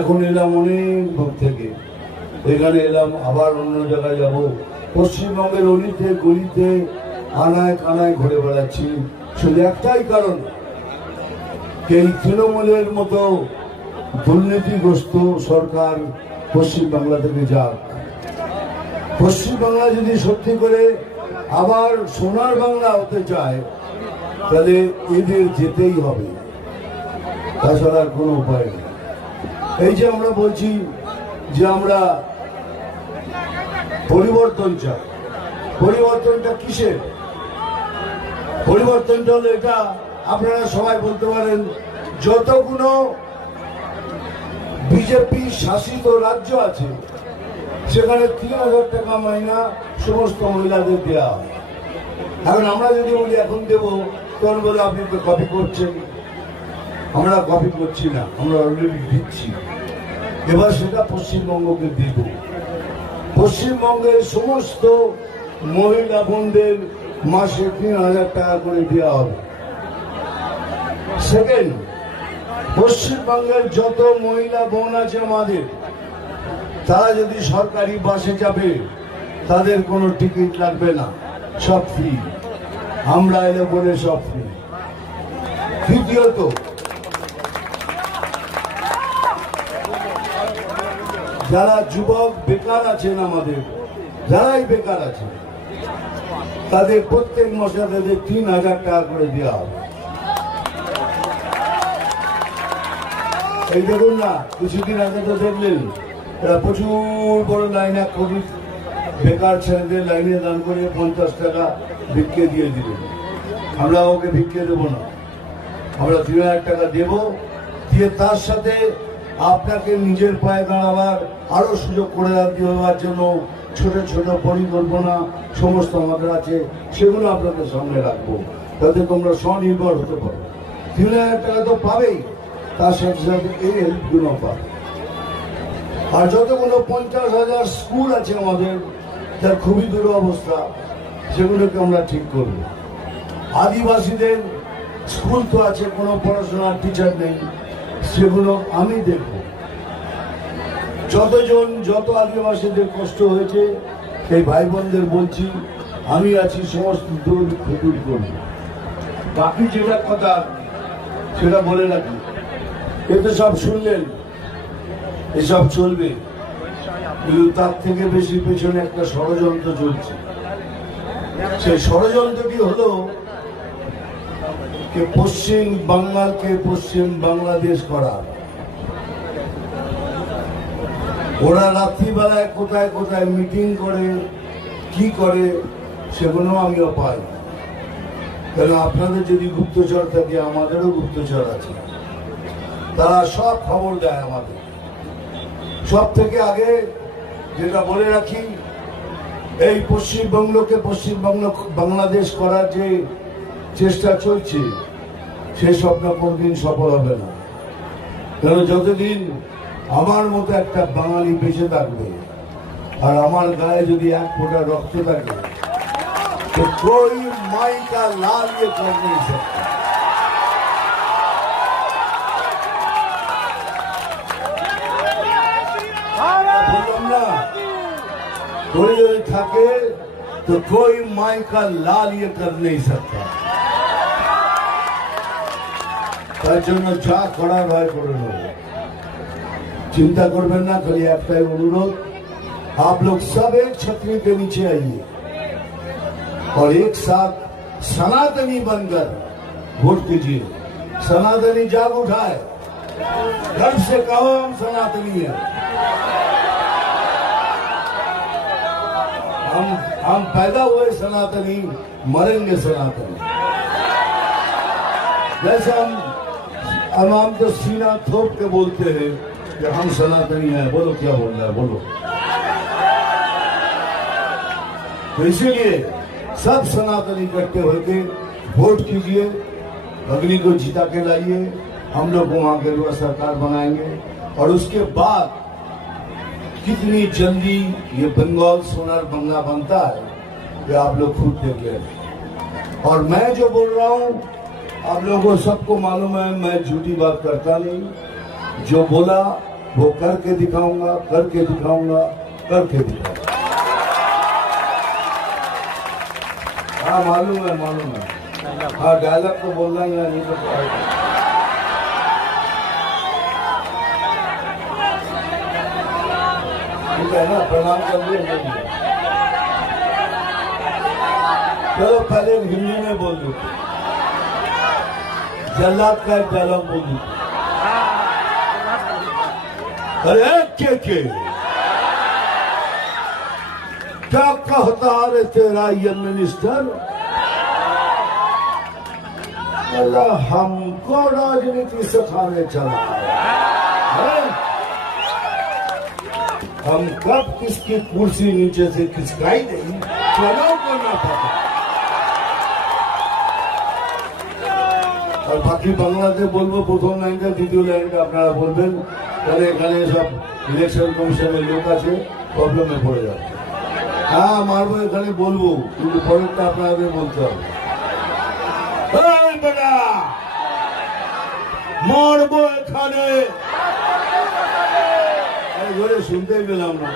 এখন এলাম অনেক দূর থেকে, এখানে এলাম, আবার অন্য জায়গায় যাব। পশ্চিমবঙ্গের অলিতে গলিতে আনায় কানায় ঘুরে বেড়াচ্ছি শুধু একটাই কারণ, এই তৃণমূলের মতো দুর্নীতিগ্রস্ত সরকার পশ্চিমবাংলা থেকে যাক। পশ্চিমবাংলা যদি সত্যি করে আবার সোনার বাংলা হতে চায় তাহলে এদের যেতেই হবে, তাছাড়া আর কোনো উপায় নেই। এই যে আমরা বলছি যে আমরা পরিবর্তন চাই, পরিবর্তনটা কিসের? পরিবর্তনটা হলো এটা, আপনারা সবাই বলতে পারেন যতগুলো বিজেপি শাসিত রাজ্য আছে সেখানে ৩,০০০ টাকা মাইনা সমস্ত মহিলাদের দেওয়া হয়। এখন আমরা যদি বলি এখন দেবো, তখন বলে আপনি তো কপি করছেন। আমরা কপি করছি না, আমরা অলরেডি দিচ্ছি। এবার সেটা পশ্চিমবঙ্গকে দিব। পশ্চিমবঙ্গের সমস্ত মহিলা বোনদের মাসে ৩,০০০ টাকা করে দেওয়া হবে। সেকেন্ড, পশ্চিমবঙ্গের যত মহিলা বোন আছে আমাদের, তারা যদি সরকারি বাসে যাবে তাদের কোনো টিকিট লাগবে না, সব ফ্রি। আমরা এলে বলে সব ফ্রি। তৃতীয়ত, যারা যুবক বেকার আছেন আমাদের, যারাই বেকার আছেন তাদের প্রত্যেক মাসে তাদের ৩,০০০ টাকা করে দেওয়া হবে। এই দেখুন না, কিছুদিন আগে তো দেখলেন এরা প্রচুর বড় লাইনে কোটি বেকার ছেলেদের লাইনে দান করে ৫০ টাকা ভিক্ষে দিয়ে দিলেন। আমরা ওকে ভিক্ষে দেবো না, আমরা ৩,০০০ টাকা দেব, দিয়ে তার সাথে আপনাকে নিজের পায়ে দাঁড়াবার আরো সুযোগ করে দেওয়ার জন্য ছোট ছোট পরিকল্পনা সমস্ত আমাদের আছে, সেগুলো আপনাদের সামনে রাখবো যাতে তোমরা স্বনির্ভর হতে পারো। ৩,০০০ টাকা তো পাবেই, তার সাথে সাথে এই হেল্পগুলো পাবে। আর যতগুলো ৫০,০০০ স্কুল আছে আমাদের যার খুবই দুরবস্থা, সেগুলোকে আমরা ঠিক করব। আদিবাসীদের স্কুল তো আছে, কোনো পড়াশোনার টিচার নেই, সেগুলো আমি দেখব। যত আদিবাসীদের কষ্ট হয়েছে সেই ভাই বোনদের বলছি আমি আছি, সমস্ত দূর করব। বাকি যেটা কথা সেটা বলে রাখি, এতে সব শুনলেন, এসব চলবে, কিন্তু তার থেকে বেশি পেছনে একটা ষড়যন্ত্র চলছে। সেই ষড়যন্ত্রটি হলো পশ্চিম বাংলাকে পশ্চিম বাংলাদেশ করা। ওরা রাত্রিবেলায় কোথায় কোথায় মিটিং করে, কি করে, সেগুলো আমিও পাই। কেন আপনাদের যদি গুপ্তচর থাকে, আমাদেরও গুপ্তচর আছে, তারা সব খবর দেয় আমাদের। সব থেকে আগে যেটা বলে রাখি, এই পশ্চিমবঙ্গকে বাংলাদেশ করার যে চেষ্টা চলছে, সে স্বপ্ন কোনদিন সফল হবে না। কেন যতদিন আমার মতো একটা বাঙালি বেঁচে থাকবে আর আমার গায়ে যদি এক ফোঁটা রক্ত থাকে, তো কোই মাই কা লাল ইয়ে কর नहीं सकता। कोई যদি থাকে তো कोई माई का लाल ये कर नहीं सकता। তার জন্য যা করার হয় করে নেব, চিন্তা করবেন না। খালি একটাই অনুরোধ, आप लोग सब एक छतरी के नीचे आइए और एक साथ सनातनी बनकर वोट कीजिए। सनातनी जाग उठाए, गर्व से कहो हम सनातनी हैं। हम पैदा हुए सनातनी, मरेंगे सनातनी। जैसे हम तो सीना थोप के बोलते हैं कि हम सनातनी हैं, बोलो क्या बोल रहा है, बोलो। तो इसीलिए सब सनातनी इकट्ठे होकर वोट कीजिए, अग्नि को जिता के लाइए। हम लोग वहां के सरकार बनाएंगे और उसके बाद कितनी जल्दी ये बंगाल सोनार बंगला बनता है ये आप लोग खुद देख लें। और मैं जो बोल रहा हूं आप लोगों को सबको मालूम है, मैं झूठी बात करता नहीं। जो बोला वो करके दिखाऊंगा, करके दिखाऊंगा, करके दिखाऊंगा। हाँ मालूम है, मालूम है। हाँ डायलॉग तो बोलना ही है, नहीं तो ठीक है ना, प्रणाम कर दिए। चलो पहले हिंदी में बोल दो, जल्लाद का एक डायलॉग बोल दो। अरे के क्या कहता रे तेरा ये मिनिस्टर, अल्लाह हमको राजनीति सिखाने चला है। हम कब किसकी कुर्सी नीचे से खिसकाई नहीं, चुनाव करना पड़ा। और बाकी बांग्लाते बोलबो प्रथम लाइनটা দ্বিতীয় লাইনটা আপনারা বলবেন, তাহলে এখানে সব ইলেকশন কমিশনের লোক আছে, প্রবলেমে পড়ে যাবে। হ্যাঁ মারবো, এখানে বলবো, কিন্তু পরেরটা আপনাদের বলতে হবে। এই বেটা মারবো এখানে, শুনতেই পেলাম না।